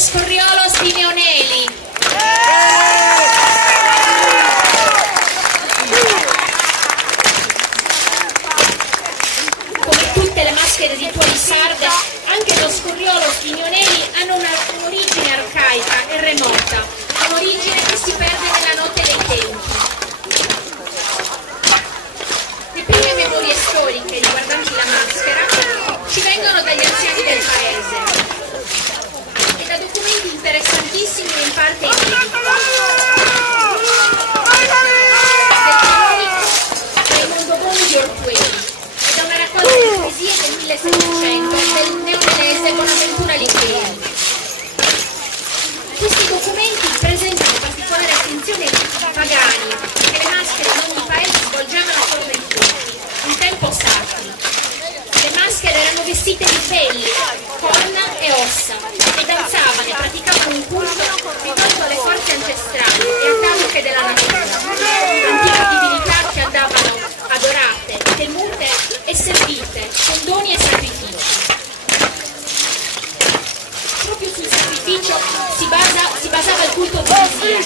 Scorriolo Simeonelli. Come tutte le maschere rituali sarde, anche lo Scorriolo Simeonelli hanno un'origine arcaica e remota, un'origine che si perde nella notte dei tempi. Le prime memorie storiche riguardanti la maschera ci vengono dagli anziani del paese e da documenti interessantissimi e in parte inediti. Del Mondoboni di Ortuei e da una raccolta di poesie del 1700 del neomelese Bonaventura Licheri. Questi documenti presentano particolare attenzione ai pagani, che le maschere in ogni paese svolgevano attorno ai fuochi, un tempo sacri. Le maschere erano vestite di pelli, corna e ossa e danzavano e praticavano un culto rivolto alle forze ancestrali e a cariche della natura, antiche divinità che andavano adorate, temute e servite con doni e sacrifici. Proprio sul sacrificio si basava il culto di Osiria.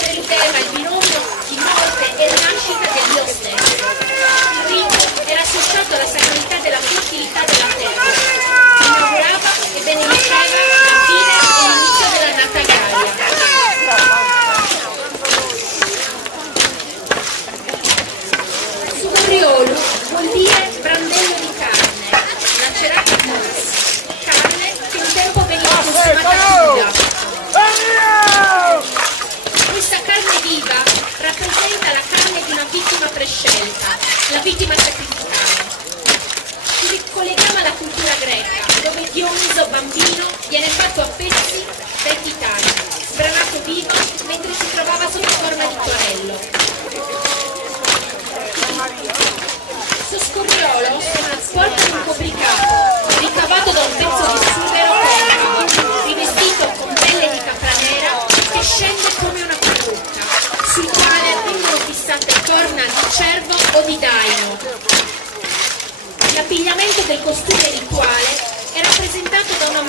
Preludeva il binomio di morte e rinascita del dio stesso. Il rito era associato alla sacralità della fertilità della terra, che inaugurava e benediceva la fine e l'inizio dell'annata agraria. Sugorriolo vuol dire brandello di carne, lacerata mors, carne che un tempo veniva consumata viva. Questa carne viva rappresenta la carne di una vittima prescelta, la vittima sacrificale. Si ricollegava alla cultura greca, dove Dioniso bambino viene fatto a pezzi dai titani, sbranato vivo mentre si trovava sotto forma di torello. Su Scorriolo porta un copricapo ricavato da un pezzo di sughero concavo, rivestito con pelle di capra nera che scende come una parrucca, sul quale vengono fissate corna di cervo o di daino. L'abbigliamento del costume rituale è rappresentato da una